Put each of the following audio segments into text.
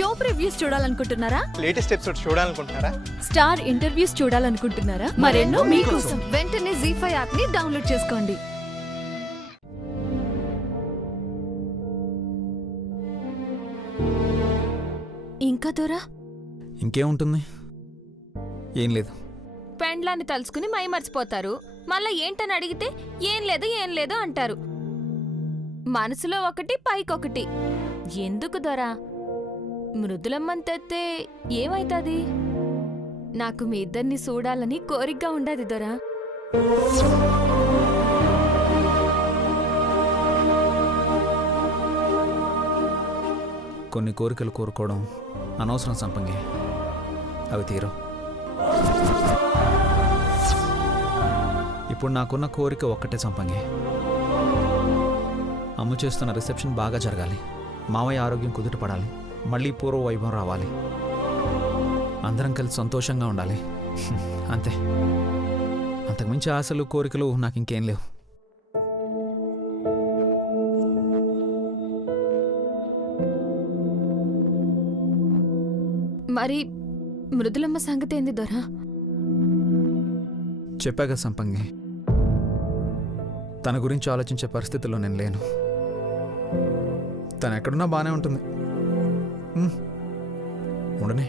Show previews చూడాలనుకుంటున్నారా? Latest episode చూడాలనుకుంటున్నారా? Star interviews చూడాలనుకుంటున్నారా? మరెన్నో మీకోసం వెంటనే ZEE5 యాప్ ని డౌన్లోడ్ చేసుకోండి. ఇంకా దొరా ఇంకేముంటుంది? ఏం లేదు. పెండ్లాన్ని తలుచుకుని మై మర్చిపోతారు. మళ్ళా ఏంటని అడిగితే ఏం లేదు అంటారు. మనసులో ఒకటి పైకొకటి. ఎందుకు దొరా? మృదులమ్మని తెత్తే ఏమైతాది? నాకు మీ ఇద్దరిని చూడాలని కోరికగా ఉండదు దొరా. కొన్ని కోరికలు కోరుకోవడం అనవసరం సంపంగి. అవి తీరవు. ఇప్పుడు నాకున్న కోరిక ఒక్కటే సంపంగి. అమ్ము చేస్తున్న రిసెప్షన్ బాగా జరగాలి. మావయ్య ఆరోగ్యం కుదుట పడాలి. మళ్ళీ పూర్వ వైభవం రావాలి. అందరం కలిసి సంతోషంగా ఉండాలి. అంతే. అంతకుమించి ఆశలు కోరికలు నాకు ఇంకేం లేవు. మరి మృదులమ్మ సంగతి ఏంది దొరా? చెప్పాగా సంపంగి, తన గురించి ఆలోచించే పరిస్థితుల్లో నేను లేను. తను ఎక్కడున్నా బాగానే ఉంటుంది. ఉండనే.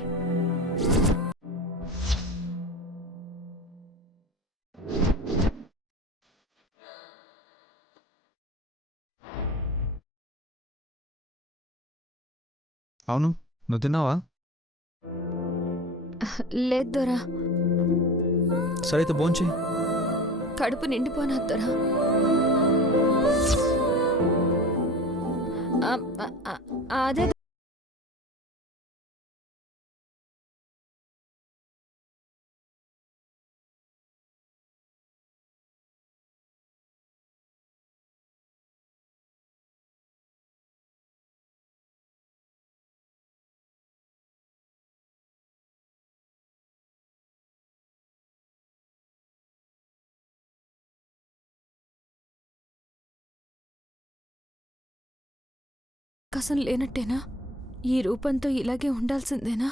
అవును, నువ్వు తిన్నావా? లేదు దొరా. సరే అయితే భోంచే. కడుపు నిండిపోనా దొరా? అదే కసం లేనట్టేనా? ఈ రూపంతో ఇలాగే ఉండాల్సిందేనా?